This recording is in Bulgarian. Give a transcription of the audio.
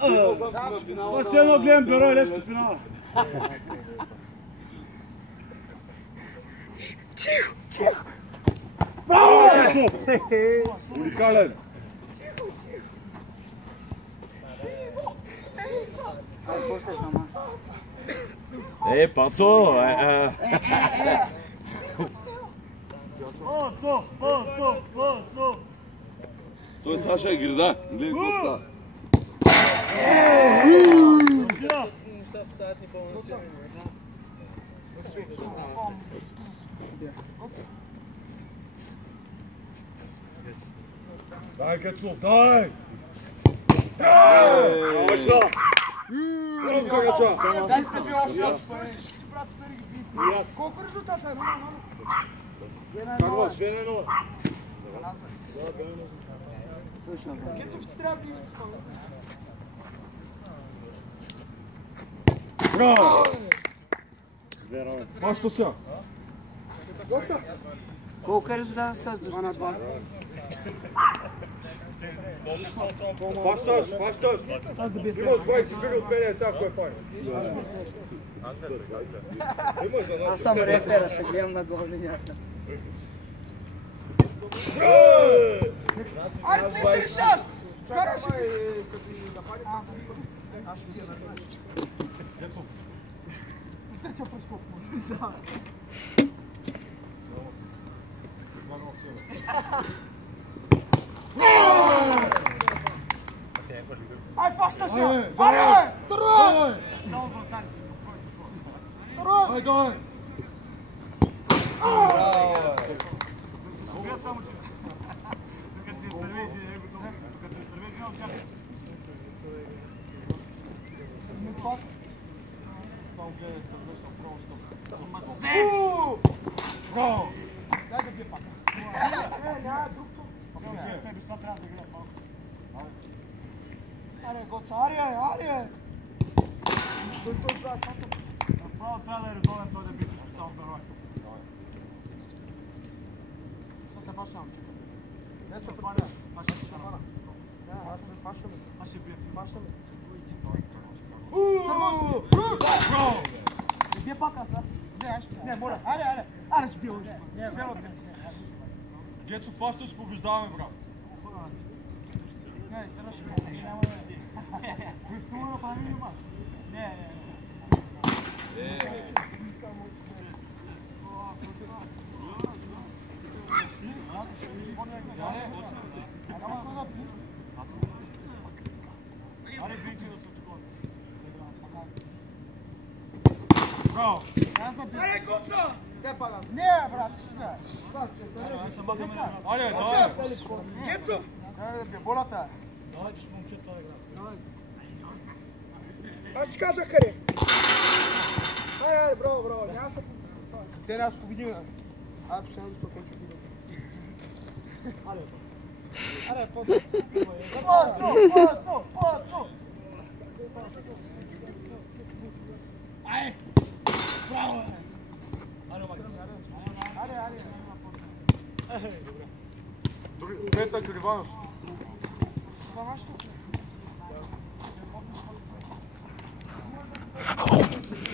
Аз едно гледам Берой Левски финала. Тихо, тихо! Браво! Уникален! Пацо! Пацо! Той Саша е града. Гледай какво става. Дай, Гецов, дай! Точно! Браво, Гача! Дай сте би още! Всичките брат сте ги. Колко резултата е? Какво? 2-0. Гецов ти трябва да ги изпълни. Браво! Баща сега! Гоца! Колко е резултата с 2 на 2? Бащаш! Имаш 20 били от мене, сега кой е файн? Аз съм рефера, ще гледам на гол линията. Айде ти си решаш! Караш! Третия прескок може. Да. Ай, фаща се! Аре! Второй! Само вратари. Второй! Ай, дай! Обяд само ти. Докато ти изтървеете, докато ти изтървеете, няма всяка. Не пак. Само гледай, стървеш на право, що. Ама секс! Браво! Дай да бие пак. Няма друг тук. Те без това трябва да играят малко. Аре, Гоца, аре! Той трябва да е Направо трябва да е редовен той да бие специално Берой. Това се баща нам чука. Не се Паня, аз ще хвана. Аз ще бия. Браво! Не бие пак аз, Не, моля. Аре, ще бия още. Гецо, фащаш, побеждаваме, брат. Не, изтърна ще бия. Кои сума направи ли, ма? Не. Аре, бейте да съм такова. Браво! Аре, Гоца! Не, брат, сега. Аре, давай! Гецов! Трябва да бие болата. Давай, че момче това игра. Аз ти казах, харе. Аре, браво, няма се... Те нас победиме. Айде, последно спокойно ще бидем. Аре, по-добре. По-цо! Ай! Браво! Аре. Добре. Петък Риванов. Това нашето?